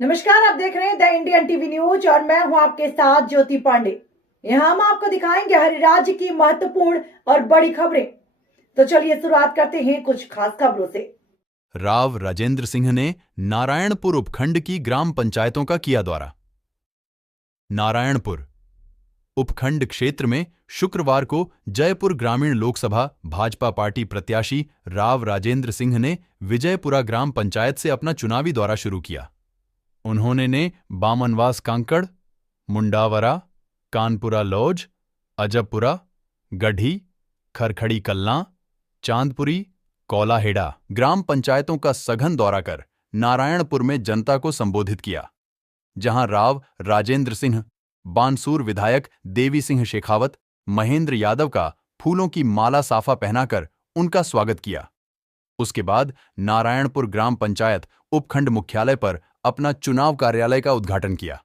नमस्कार, आप देख रहे हैं द इंडियन टीवी न्यूज और मैं हूं आपके साथ ज्योति पांडे। यहां हम आपको दिखाएंगे हर राज्य की महत्वपूर्ण और बड़ी खबरें। तो चलिए शुरुआत करते हैं कुछ खास खबरों से। राव राजेंद्र सिंह ने नारायणपुर उपखंड की ग्राम पंचायतों का किया दौरा। नारायणपुर उपखंड क्षेत्र में शुक्रवार को जयपुर ग्रामीण लोकसभा भाजपा पार्टी प्रत्याशी राव राजेंद्र सिंह ने विजयपुरा ग्राम पंचायत से अपना चुनावी दौरा शुरू किया। उन्होंने ने बामनवास कांकड़, मुंडावरा, कानपुरा लौज, अजबपुरा, गढ़ी, खरखड़ी कल्ला, चांदपुरी, कौलाहेड़ा ग्राम पंचायतों का सघन दौरा कर नारायणपुर में जनता को संबोधित किया, जहां राव राजेंद्र सिंह, बानसूर विधायक देवी सिंह शेखावत, महेंद्र यादव का फूलों की माला साफा पहनाकर उनका स्वागत किया। उसके बाद नारायणपुर ग्राम पंचायत उपखंड मुख्यालय पर अपना चुनाव कार्यालय का उद्घाटन किया।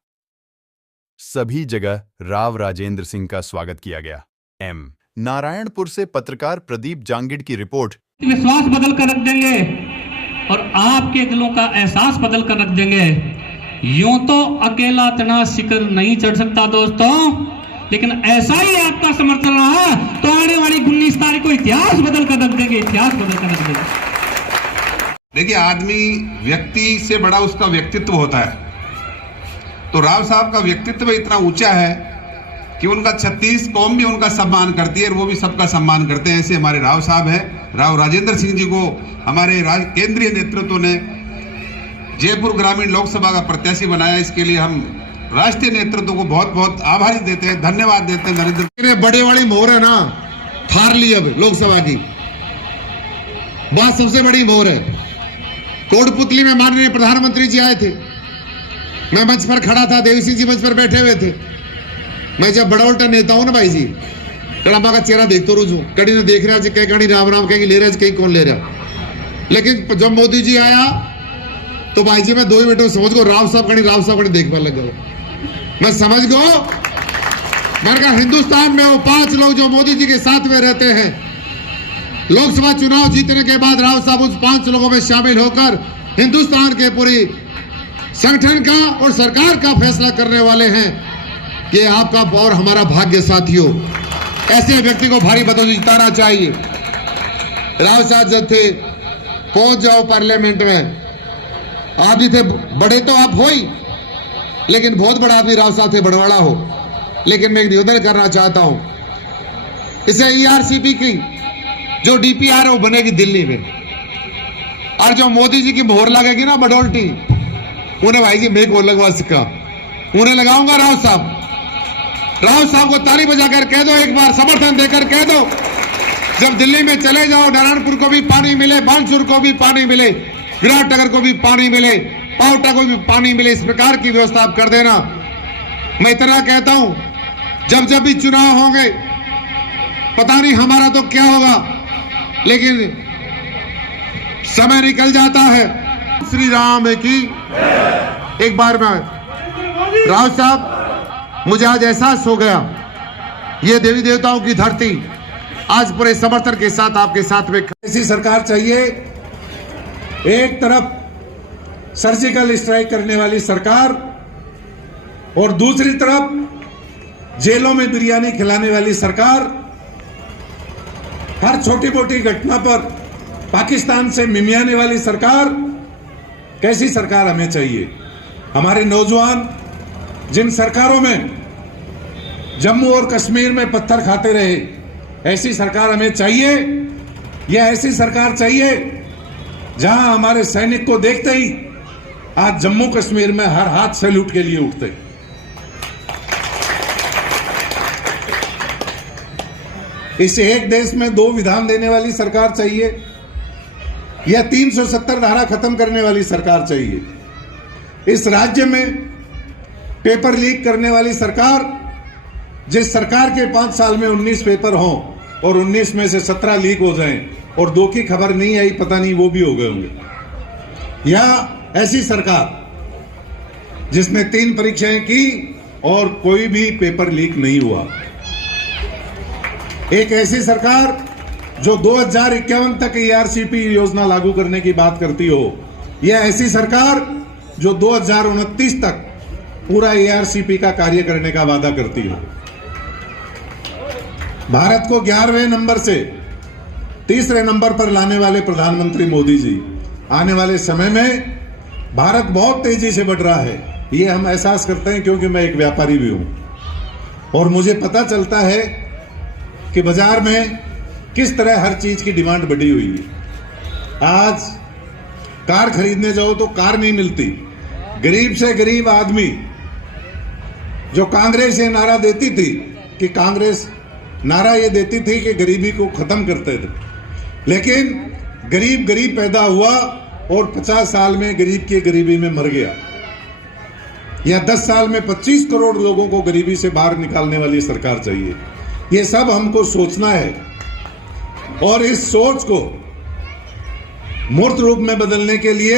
सभी जगह राव राजेंद्र सिंह का स्वागत किया गया। नारायणपुर से पत्रकार प्रदीप जांगिड़ की रिपोर्ट। विश्वास बदल कर रख देंगे और आपके दिलों का एहसास बदल कर रख देंगे। यूं तो अकेला तना शिखर नहीं चढ़ सकता दोस्तों, लेकिन ऐसा ही आपका समर्थन रहा तो आने वाली 19 तारीख को इतिहास बदल कर रख देंगे, इतिहास बदल कर रख देंगे। देखिए, आदमी व्यक्ति से बड़ा उसका व्यक्तित्व होता है। तो राव साहब का व्यक्तित्व इतना ऊंचा है कि उनका 36 कौम भी उनका सम्मान करती है और वो भी सबका सम्मान करते हैं। ऐसे हमारे राव साहब हैं। राव राजेंद्र सिंह जी को हमारे केंद्रीय नेतृत्व ने जयपुर ग्रामीण लोकसभा का प्रत्याशी बनाया। इसके लिए हम राष्ट्रीय नेतृत्व को बहुत बहुत आभारी देते हैं, धन्यवाद देते हैं। नरेंद्र बड़े वाली मोहर है ना, फार ली अब लोकसभा की बात सबसे बड़ी मोहर है। कोटपुतली में माननीय प्रधानमंत्री जी आए थे, मैं मंच पर खड़ा था, देवी सिंह जी मंच पर बैठे हुए थे। मैं जब बड़ा उल्टा नेता हूं ना भाई जी, कड़म्बा का चेहरा देखते रोज हूं, कड़ी ने देख रहा है, कहीं कड़ी राम राम कहीं ले रहा है, कहीं कौन ले रहा। लेकिन जब मोदी जी आया तो भाई जी मैं 2 मिनट में समझ गो राव साहब कड़ी देखने लग गया। मैं समझ गो, मैंने कहा हिंदुस्तान में वो 5 लोग जो मोदी जी के साथ में रहते हैं, लोकसभा चुनाव जीतने के बाद राव साहब उस 5 लोगों में शामिल होकर हिंदुस्तान के पूरी संगठन का और सरकार का फैसला करने वाले हैं कि आपका और हमारा भाग्य साथियों। ऐसे व्यक्ति को भारी मतों से जिताना चाहिए। राव साहब जब थे, पहुंच जाओ पार्लियामेंट में, आदमी थे बड़े तो आप हो ही, लेकिन बहुत बड़ा आदमी राव साहब थे, बड़वाड़ा हो। लेकिन मैं एक निवेदन करना चाहता हूं, इसे ERCP की जो DPR है वो बनेगी दिल्ली में, और जो मोदी जी की मोहर लगेगी ना बडोल्टी, उन्हें भाई जी मैं को लगवा सका, उन्हें लगाऊंगा। राव साहब को ताली बजाकर कह दो, एक बार समर्थन देकर कह दो, जब दिल्ली में चले जाओ, नारायणपुर को भी पानी मिले, बानसूर को भी पानी मिले, विराटनगर को भी पानी मिले, पावटा को भी पानी मिले, इस प्रकार की व्यवस्था आप कर देना। मैं इतना कहता हूं, जब भी चुनाव होंगे, पता नहीं हमारा तो क्या होगा, लेकिन समय निकल जाता है। श्री राम की एक बार में राव साहब, मुझे आज एहसास हो गया, ये देवी देवताओं की धरती आज पूरे समर्थन के साथ आपके साथ में। ऐसी सरकार चाहिए, एक तरफ सर्जिकल स्ट्राइक करने वाली सरकार और दूसरी तरफ जेलों में बिरयानी खिलाने वाली सरकार। हर छोटी मोटी घटना पर पाकिस्तान से मिमियाने वाली सरकार। कैसी सरकार हमें चाहिए? हमारे नौजवान जिन सरकारों में जम्मू और कश्मीर में पत्थर खाते रहे, ऐसी सरकार हमें चाहिए। यह ऐसी सरकार चाहिए जहां हमारे सैनिक को देखते ही आज जम्मू कश्मीर में हर हाथ सैल्यूट के लिए उठते। इस एक देश में 2 विधान देने वाली सरकार चाहिए, या 370 धारा खत्म करने वाली सरकार चाहिए। इस राज्य में पेपर लीक करने वाली सरकार, जिस सरकार के 5 साल में 19 पेपर हों और 19 में से 17 लीक हो जाएं और 2 की खबर नहीं आई, पता नहीं वो भी हो गए होंगे। या ऐसी सरकार जिसने 3 परीक्षाएं की और कोई भी पेपर लीक नहीं हुआ। एक ऐसी सरकार जो 2051 तक ERCP योजना लागू करने की बात करती हो। यह ऐसी सरकार जो 2029 तक पूरा ARCP का कार्य करने का वादा करती है। भारत को 11वें नंबर से तीसरे नंबर पर लाने वाले प्रधानमंत्री मोदी जी आने वाले समय में भारत बहुत तेजी से बढ़ रहा है, ये हम एहसास करते हैं, क्योंकि मैं एक व्यापारी भी हूं और मुझे पता चलता है कि बाजार में किस तरह हर चीज की डिमांड बढ़ी हुई है। आज कार खरीदने जाओ तो कार नहीं मिलती। गरीब से गरीब आदमी, जो कांग्रेस ये नारा देती थी कि कांग्रेस नारा ये देती थी कि गरीबी को खत्म करते थे, लेकिन गरीब गरीब पैदा हुआ और 50 साल में गरीब की गरीबी में मर गया, या 10 साल में 25 करोड़ लोगों को गरीबी से बाहर निकालने वाली सरकार चाहिए। ये सब हमको सोचना है और इस सोच को मूर्त रूप में बदलने के लिए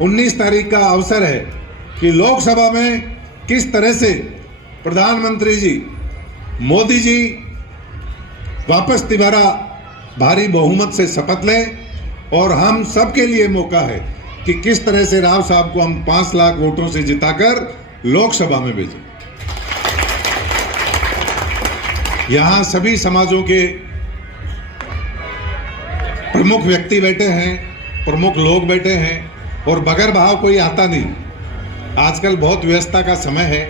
19 तारीख का अवसर है कि लोकसभा में किस तरह से प्रधानमंत्री जी मोदी जी वापस दोबारा भारी बहुमत से शपथ लें, और हम सबके लिए मौका है कि किस तरह से राव साहब को हम 5 लाख वोटों से जिताकर लोकसभा में भेजें। यहां सभी समाजों के प्रमुख व्यक्ति बैठे हैं, प्रमुख लोग बैठे हैं, और बगैर भाव कोई आता नहीं। आजकल बहुत व्यस्तता का समय है,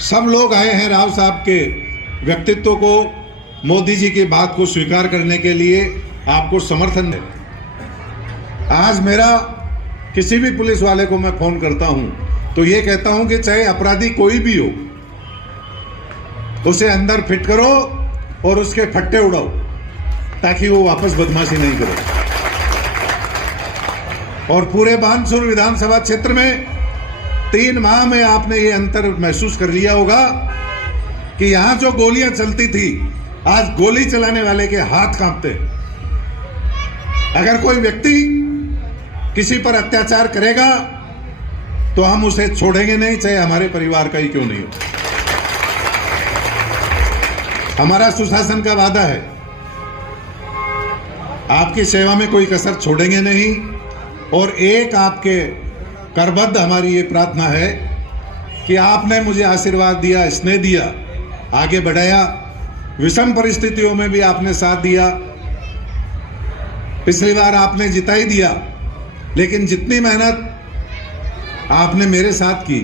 सब लोग आए हैं राव साहब के व्यक्तित्व को, मोदी जी की बात को स्वीकार करने के लिए। आपको समर्थन है। आज मेरा किसी भी पुलिस वाले को मैं फोन करता हूं तो ये कहता हूं कि चाहे अपराधी कोई भी हो, उसे अंदर फिट करो और उसके फट्टे उड़ाओ ताकि वो वापस बदमाशी नहीं करे। और पूरे बानसूर विधानसभा क्षेत्र में 3 माह में आपने ये अंतर महसूस कर लिया होगा कि यहां जो गोलियां चलती थी, आज गोली चलाने वाले के हाथ कांपते। अगर कोई व्यक्ति किसी पर अत्याचार करेगा तो हम उसे छोड़ेंगे नहीं, चाहे हमारे परिवार का ही क्यों नहीं हो। हमारा सुशासन का वादा है, आपकी सेवा में कोई कसर छोड़ेंगे नहीं। और एक आपके करबद्ध हमारी ये प्रार्थना है कि आपने मुझे आशीर्वाद दिया, स्नेह दिया, आगे बढ़ाया, विषम परिस्थितियों में भी आपने साथ दिया। पिछली बार आपने जिता ही दिया, लेकिन जितनी मेहनत आपने मेरे साथ की,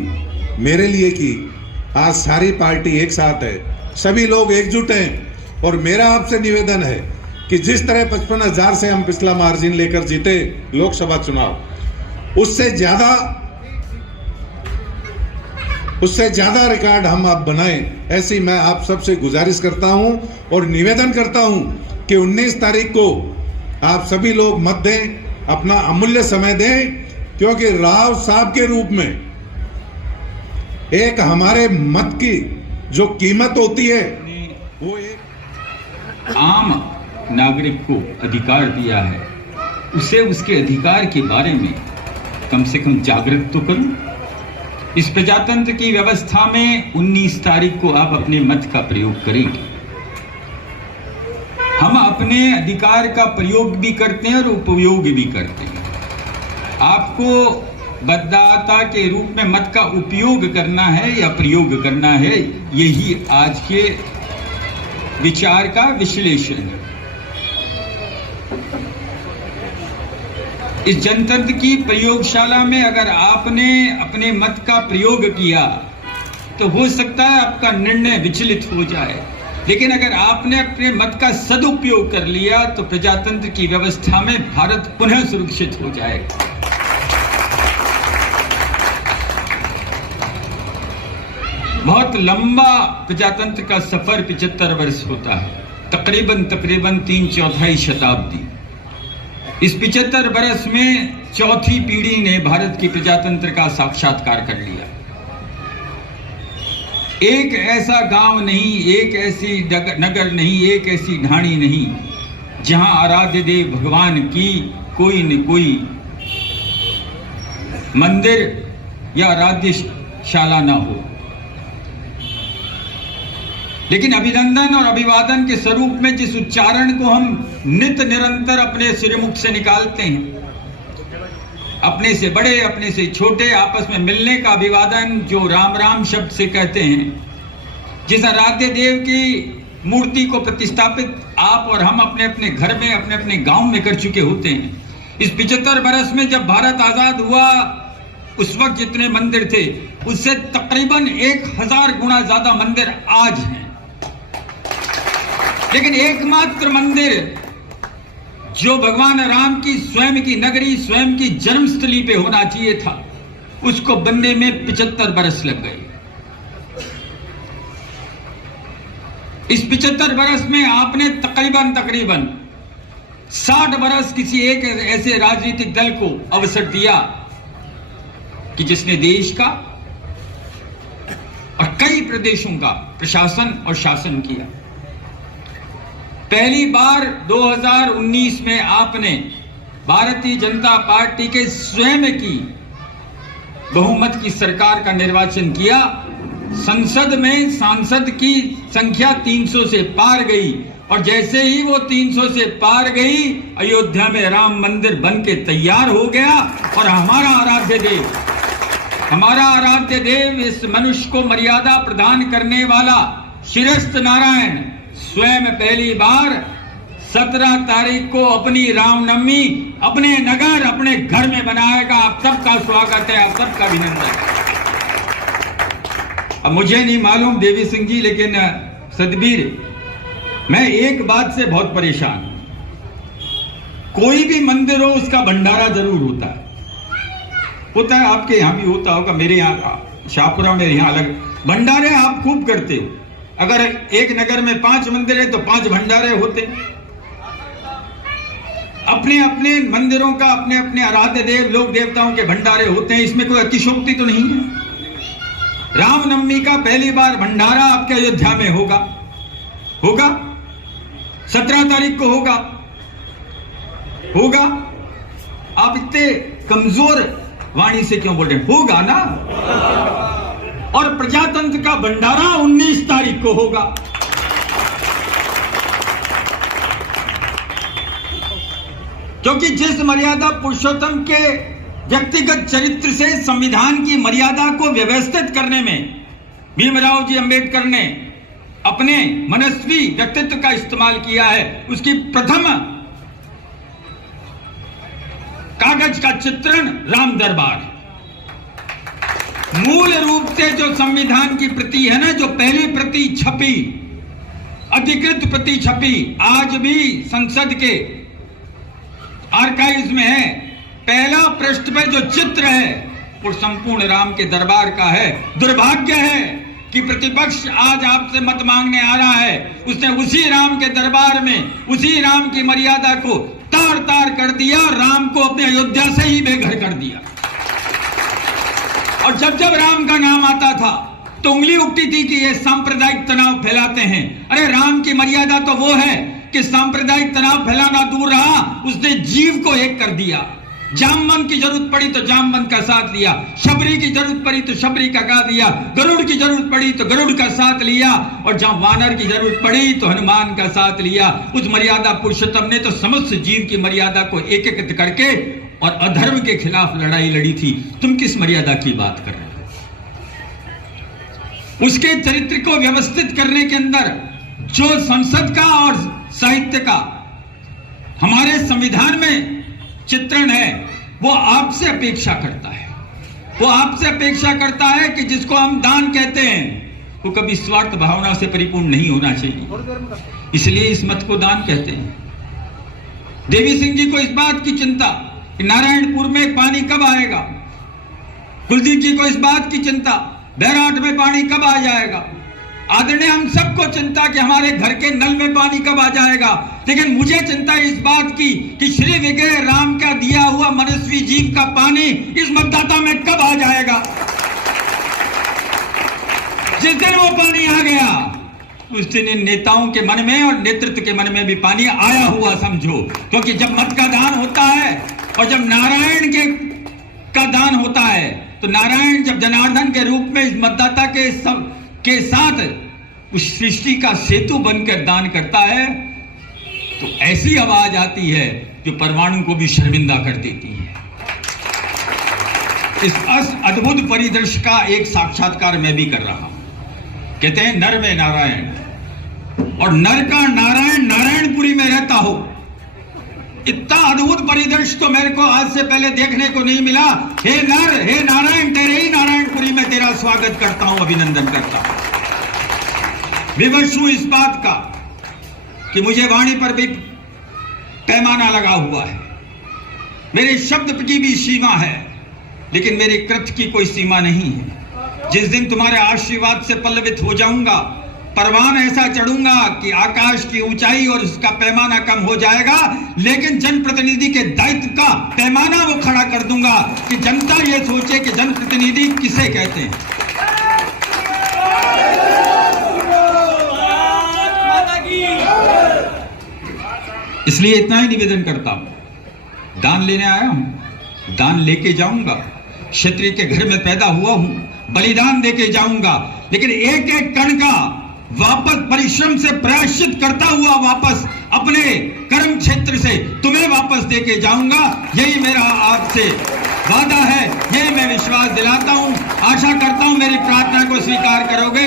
मेरे लिए की, आज सारी पार्टी एक साथ है, सभी लोग एकजुट हैं। और मेरा आपसे निवेदन है कि जिस तरह 55,000 से हम पिछला मार्जिन लेकर जीते लोकसभा चुनाव, उससे ज्यादा रिकॉर्ड हम आप बनाएं, ऐसी मैं आप सबसे गुजारिश करता हूं और निवेदन करता हूं कि 19 तारीख को आप सभी लोग मत दें, अपना अमूल्य समय दें, क्योंकि राव साहब के रूप में एक हमारे मत की जो कीमत होती है वो एक आम नागरिक को अधिकार दिया है, उसे उसके अधिकार के बारे में कम से कम जागृत तो करूं। इस प्रजातंत्र की व्यवस्था में 19 तारीख को आप अपने मत का प्रयोग करेंगे। हम अपने अधिकार का प्रयोग भी करते हैं और उपयोग भी करते हैं। आपको मतदाता के रूप में मत का उपयोग करना है या प्रयोग करना है, यही आज के विचार का विश्लेषण है। इस जनतंत्र की प्रयोगशाला में अगर आपने अपने मत का प्रयोग किया तो हो सकता है आपका निर्णय विचलित हो जाए, लेकिन अगर आपने अपने मत का सदुपयोग कर लिया तो प्रजातंत्र की व्यवस्था में भारत पुनः सुरक्षित हो जाएगा। बहुत लंबा प्रजातंत्र का सफर 75 वर्ष होता है, तकरीबन 3/4 शताब्दी। इस 75 वर्ष में चौथी पीढ़ी ने भारत की प्रजातंत्र का साक्षात्कार कर लिया। एक ऐसा गांव नहीं, एक ऐसी नगर नहीं, एक ऐसी ढाणी नहीं जहां आराध्य देव भगवान की कोई न कोई मंदिर या आराध्यशाला न हो। लेकिन अभिनंदन और अभिवादन के स्वरूप में जिस उच्चारण को हम नित निरंतर अपने सिरमुख से निकालते हैं, अपने से बड़े, अपने से छोटे आपस में मिलने का अभिवादन जो राम राम शब्द से कहते हैं, जिस आराध्य देव की मूर्ति को प्रतिष्ठापित आप और हम अपने अपने घर में, अपने अपने गांव में कर चुके होते हैं। इस 75 बरस में जब भारत आजाद हुआ, उस वक्त जितने मंदिर थे उससे तकरीबन 1000 गुना ज्यादा मंदिर आज हैं। लेकिन एकमात्र मंदिर जो भगवान राम की स्वयं की नगरी, स्वयं की जन्मस्थली पे होना चाहिए था, उसको बनने में 75 बरस लग गए। इस 75 बरस में आपने तकरीबन 60 बरस किसी एक ऐसे राजनीतिक दल को अवसर दिया कि जिसने देश का और कई प्रदेशों का प्रशासन और शासन किया। पहली बार 2019 में आपने भारतीय जनता पार्टी के स्वयं की बहुमत की सरकार का निर्वाचन किया। संसद में सांसद की संख्या 300 से पार गई और जैसे ही वो 300 से पार गई, अयोध्या में राम मंदिर बन के तैयार हो गया। और हमारा आराध्य देव, इस मनुष्य को मर्यादा प्रदान करने वाला शिरस्त नारायण स्वयं पहली बार 17 तारीख को अपनी रामनवमी अपने नगर, अपने घर में मनाएगा। आप सबका स्वागत है, आप सबका अभिनंदन है। अब मुझे नहीं मालूम देवी सिंह जी, लेकिन सतबीर, मैं एक बात से बहुत परेशान हूं। कोई भी मंदिर हो उसका भंडारा जरूर होता है, आपके यहां भी होता होगा, मेरे यहां शाहपुरा में यहां अलग भंडारे आप खूब करते हो। अगर एक नगर में 5 मंदिर है तो 5 भंडारे होते। अपने अपने मंदिरों का अपने अपने आराध्य देव, लोक देवताओं के भंडारे होते हैं, इसमें कोई अतिशोक्ति तो नहीं है। रामनवमी का पहली बार भंडारा आपके अयोध्या में होगा 17 तारीख को होगा। आप इतने कमजोर वाणी से क्यों बोल रहे हैं? होगा ना। और प्रजातंत्र का भंडारा 19 तारीख को होगा। क्योंकि जिस मर्यादा पुरुषोत्तम के व्यक्तिगत चरित्र से संविधान की मर्यादा को व्यवस्थित करने में भीमराव जी अंबेडकर ने अपने मनस्वी व्यक्तित्व का इस्तेमाल किया है, उसकी प्रथम कागज का चित्रण राम दरबार। मूल रूप से जो संविधान की प्रति है ना, जो पहली प्रति छपी, अधिकृत प्रति छपी, आज भी संसद के आर्काइव्स में है। पहला पृष्ठ पे जो चित्र है वो संपूर्ण राम के दरबार का है। दुर्भाग्य है कि प्रतिपक्ष आज आपसे मत मांगने आ रहा है, उसने उसी राम के दरबार में उसी राम की मर्यादा को तार तार कर दिया, राम को अपने अयोध्या से ही बेघर कर दिया। और जब जब राम का नाम आता था तो उंगली उठती थी कि ये सांप्रदायिक तनाव फैलाते हैं। अरे राम की मर्यादा तो वो है कि सांप्रदायिक तनाव फैलाना दूर रहा, उसने जीव को एक कर दिया। जामवंत की जरूरत पड़ी तो जामवंत का साथ लिया, शबरी की जरूरत पड़ी तो शबरी का साथ लिया, गरुड़ की जरूरत पड़ी तो गरुड़ का साथ लिया, और जहां वानर की जरूरत पड़ी तो हनुमान का साथ लिया। उस मर्यादा पुरुषोत्तम ने तो समस्त जीव की मर्यादा को एक करके और अधर्म के खिलाफ लड़ाई लड़ी थी। तुम किस मर्यादा की बात कर रहे हो? उसके चरित्र को व्यवस्थित करने के अंदर जो संसद का और साहित्य का हमारे संविधान में चित्रण है, वो आपसे अपेक्षा करता है। वो आपसे अपेक्षा करता है कि जिसको हम दान कहते हैं वो कभी स्वार्थ भावना से परिपूर्ण नहीं होना चाहिए, इसलिए इस मत को दान कहते हैं। देवी सिंह जी को इस बात की चिंता कि नारायणपुर में पानी कब आएगा, कुलदीप जी को इस बात की चिंता बैराट में पानी कब आ जाएगा, आदरणीय हम सबको चिंता कि हमारे घर के नल में पानी कब आ जाएगा। लेकिन मुझे चिंता इस बात की कि श्री विग्रह राम का दिया हुआ मनस्वी जीव का पानी इस मतदाता में कब आ जाएगा। जिस दिन वो पानी आ गया उस दिन इन नेताओं के मन में और नेतृत्व के मन में भी पानी आया हुआ समझो। क्योंकि जब मत का दान होता है और जब नारायण का दान होता है तो नारायण जब जनार्दन के रूप में इस मतदाता के साथ उस सृष्टि का सेतु बनकर दान करता है तो ऐसी आवाज आती है जो परमाणु को भी शर्मिंदा कर देती है। इस अद्भुत परिदृश्य का एक साक्षात्कार मैं भी कर रहा हूं। कहते हैं नर में नारायण, और नर का नारायण नारायणपुरी में रहता हो। इतना अद्भुत परिदृश्य तो मेरे को आज से पहले देखने को नहीं मिला। हे नर, हे नारायण, तेरे ही नारायणपुरी में तेरा स्वागत करता हूं, अभिनंदन करता हूं। विवश हूं इस बात का कि मुझे वाणी पर भी पैमाना लगा हुआ है, मेरे शब्द की भी सीमा है, लेकिन मेरे कृत्य की कोई सीमा नहीं है। जिस दिन तुम्हारे आशीर्वाद से पल्लवित हो जाऊंगा, परवान ऐसा चढ़ूंगा कि आकाश की ऊंचाई और उसका पैमाना कम हो जाएगा, लेकिन जनप्रतिनिधि के दायित्व का पैमाना वो खड़ा कर दूंगा कि जनता ये सोचे कि जनप्रतिनिधि किसे कहते हैं। इसलिए इतना ही निवेदन करता हूं, दान लेने आया हूं, दान लेके जाऊंगा। क्षत्रिय के घर में पैदा हुआ हूं, बलिदान देके जाऊंगा, लेकिन एक एक कण का वापस परिश्रम से प्रायश्चित करता हुआ वापस अपने कर्म क्षेत्र से तुम्हें वापस देके जाऊंगा। यही मेरा आपसे वादा है, यही मैं विश्वास दिलाता हूं। आशा करता हूं मेरी प्रार्थना को स्वीकार करोगे।